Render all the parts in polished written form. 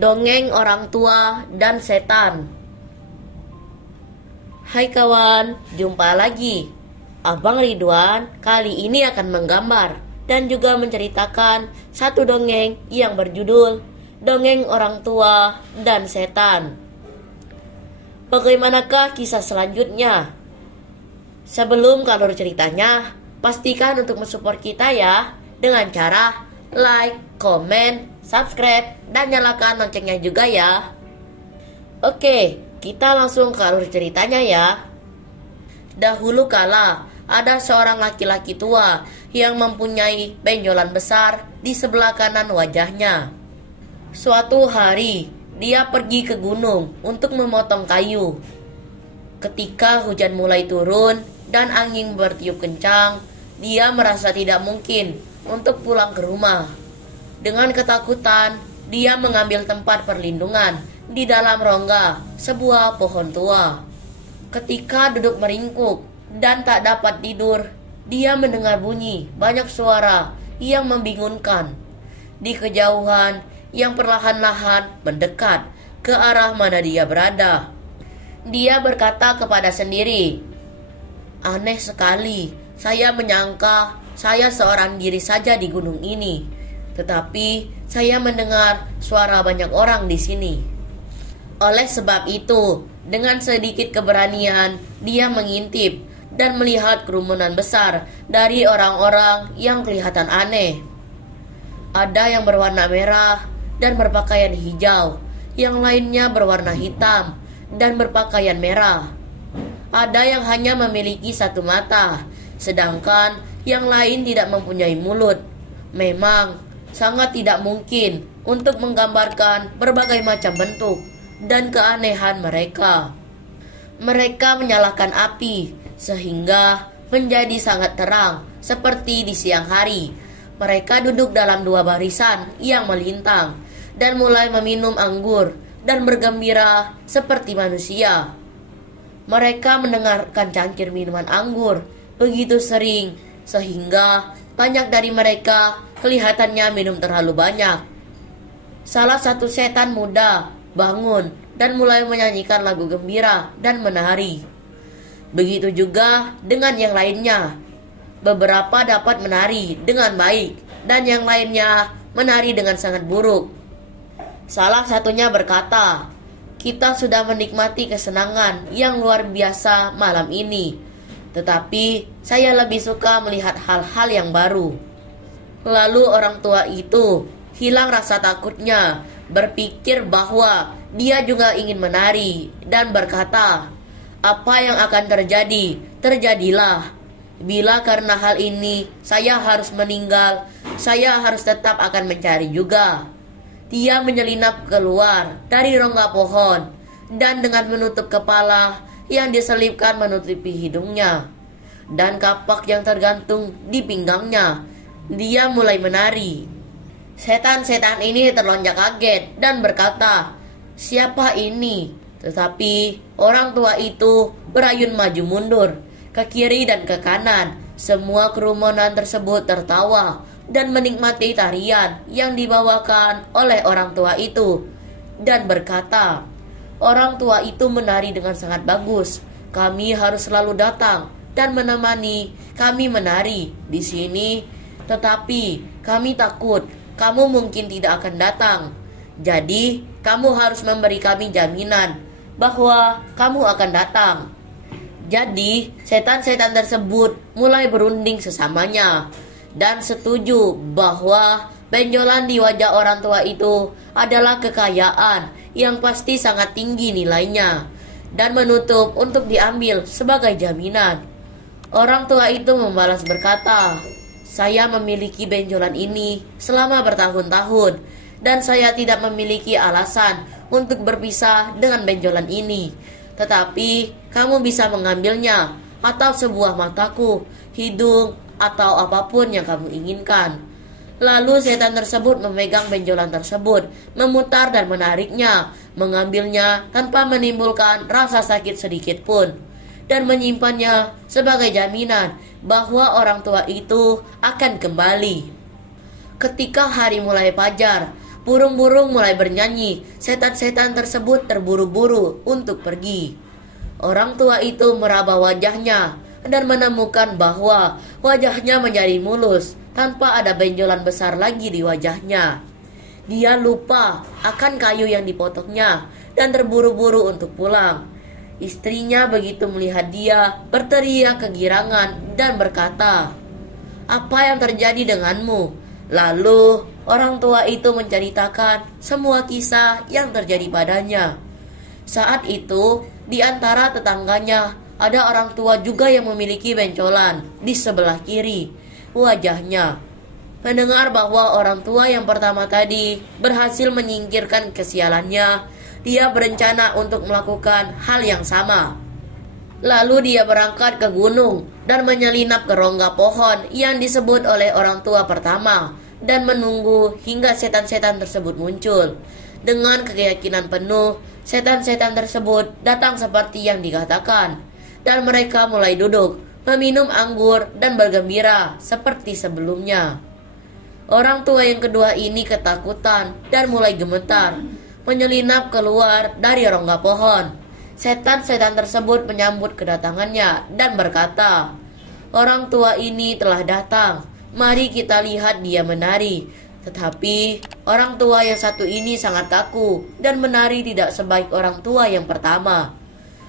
Dongeng orang tua dan setan. Hai kawan, jumpa lagi. Abang Ridwan kali ini akan menggambar dan juga menceritakan satu dongeng yang berjudul Dongeng Orang Tua dan Setan. Bagaimanakah kisah selanjutnya? Sebelum kalur ceritanya, pastikan untuk mensupport kita ya dengan cara like, komen, subscribe, dan nyalakan loncengnya juga ya. Oke, kita langsung ke alur ceritanya ya. Dahulu kala, ada seorang laki-laki tua yang mempunyai benjolan besar di sebelah kanan wajahnya. Suatu hari, dia pergi ke gunung untuk memotong kayu. Ketika hujan mulai turun dan angin bertiup kencang, dia merasa tidak mungkin untuk pulang ke rumah. Dengan ketakutan, dia mengambil tempat perlindungan di dalam rongga sebuah pohon tua. Ketika duduk meringkuk dan tak dapat tidur, dia mendengar bunyi banyak suara yang membingungkan di kejauhan yang perlahan-lahan mendekat ke arah mana dia berada. Dia berkata kepada sendiri, "Aneh sekali, saya menyangka saya seorang diri saja di gunung ini, tetapi saya mendengar suara banyak orang di sini." Oleh sebab itu, dengan sedikit keberanian, dia mengintip dan melihat kerumunan besar dari orang-orang yang kelihatan aneh. Ada yang berwarna merah dan berpakaian hijau, yang lainnya berwarna hitam dan berpakaian merah. Ada yang hanya memiliki satu mata, sedangkan yang lain tidak mempunyai mulut. Memang sangat tidak mungkin untuk menggambarkan berbagai macam bentuk dan keanehan mereka. Mereka menyalakan api sehingga menjadi sangat terang seperti di siang hari. Mereka duduk dalam dua barisan yang melintang dan mulai meminum anggur dan bergembira seperti manusia. Mereka mendengarkan cangkir minuman anggur begitu sering sehingga banyak dari mereka kelihatannya minum terlalu banyak. Salah satu setan muda bangun dan mulai menyanyikan lagu gembira dan menari. Begitu juga dengan yang lainnya. Beberapa dapat menari dengan baik dan yang lainnya menari dengan sangat buruk. Salah satunya berkata, "Kita sudah menikmati kesenangan yang luar biasa malam ini, tetapi saya lebih suka melihat hal-hal yang baru." Lalu orang tua itu hilang rasa takutnya, berpikir bahwa dia juga ingin menari dan berkata, "Apa yang akan terjadi, terjadilah. Bila karena hal ini saya harus meninggal, saya harus tetap akan mencari juga." Dia menyelinap keluar dari rongga pohon dan dengan menutup kepala yang diselipkan menutupi hidungnya dan kapak yang tergantung di pinggangnya, dia mulai menari. Setan-setan ini terlonjak kaget dan berkata, "Siapa ini?" Tetapi orang tua itu berayun maju mundur ke kiri dan ke kanan. Semua kerumunan tersebut tertawa dan menikmati tarian yang dibawakan oleh orang tua itu dan berkata, "Orang tua itu menari dengan sangat bagus. Kami harus selalu datang dan menemani kami menari di sini, tetapi kami takut kamu mungkin tidak akan datang. Jadi, kamu harus memberi kami jaminan bahwa kamu akan datang." Jadi, setan-setan tersebut mulai berunding sesamanya dan setuju bahwa benjolan di wajah orang tua itu adalah kekayaan yang pasti sangat tinggi nilainya dan menutup untuk diambil sebagai jaminan. Orang tua itu membalas berkata, "Saya memiliki benjolan ini selama bertahun-tahun dan saya tidak memiliki alasan untuk berpisah dengan benjolan ini. Tetapi kamu bisa mengambilnya atau sebuah mataku, hidung, atau apapun yang kamu inginkan." Lalu setan tersebut memegang benjolan tersebut, memutar dan menariknya, mengambilnya tanpa menimbulkan rasa sakit sedikit pun, dan menyimpannya sebagai jaminan bahwa orang tua itu akan kembali. Ketika hari mulai fajar, Burung-burung mulai bernyanyi. Setan-setan tersebut terburu-buru untuk pergi. Orang tua itu meraba wajahnya dan menemukan bahwa wajahnya menjadi mulus tanpa ada benjolan besar lagi di wajahnya. Dia lupa akan kayu yang dipotongnya dan terburu-buru untuk pulang. Istrinya begitu melihat dia berteriak kegirangan dan berkata, "Apa yang terjadi denganmu?" Lalu orang tua itu menceritakan semua kisah yang terjadi padanya. Saat itu di antara tetangganya ada orang tua juga yang memiliki benjolan di sebelah kiri wajahnya. Mendengar bahwa orang tua yang pertama tadi berhasil menyingkirkan kesialannya, dia berencana untuk melakukan hal yang sama. Lalu dia berangkat ke gunung dan menyelinap ke rongga pohon yang disebut oleh orang tua pertama dan menunggu hingga setan-setan tersebut muncul. Dengan keyakinan penuh, setan-setan tersebut datang seperti yang dikatakan, dan mereka mulai duduk, meminum anggur dan bergembira seperti sebelumnya. Orang tua yang kedua ini ketakutan dan mulai gemetar, menyelinap keluar dari rongga pohon. Setan-setan tersebut menyambut kedatangannya dan berkata, "Orang tua ini telah datang, mari kita lihat dia menari." Tetapi orang tua yang satu ini sangat kaku dan menari tidak sebaik orang tua yang pertama.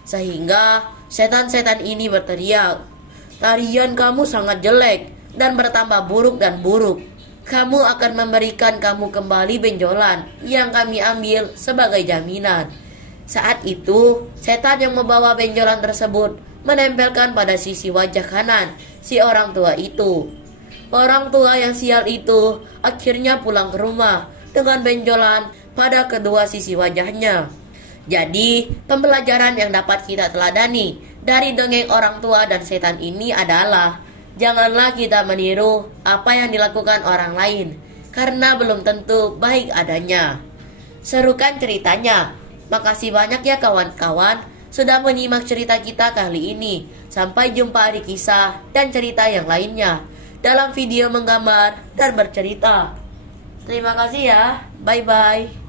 Sehingga setan-setan ini berteriak, "Tarian kamu sangat jelek dan bertambah buruk dan buruk. Kamu akan memberikan kamu kembali benjolan yang kami ambil sebagai jaminan." Saat itu, setan yang membawa benjolan tersebut menempelkan pada sisi wajah kanan si orang tua itu. Orang tua yang sial itu akhirnya pulang ke rumah dengan benjolan pada kedua sisi wajahnya. Jadi, pembelajaran yang dapat kita teladani dari dongeng orang tua dan setan ini adalah janganlah kita meniru apa yang dilakukan orang lain, karena belum tentu baik adanya. Serukan ceritanya. Makasih banyak ya kawan-kawan sudah menyimak cerita kita kali ini. Sampai jumpa di kisah dan cerita yang lainnya dalam video menggambar dan bercerita. Terima kasih ya. Bye-bye.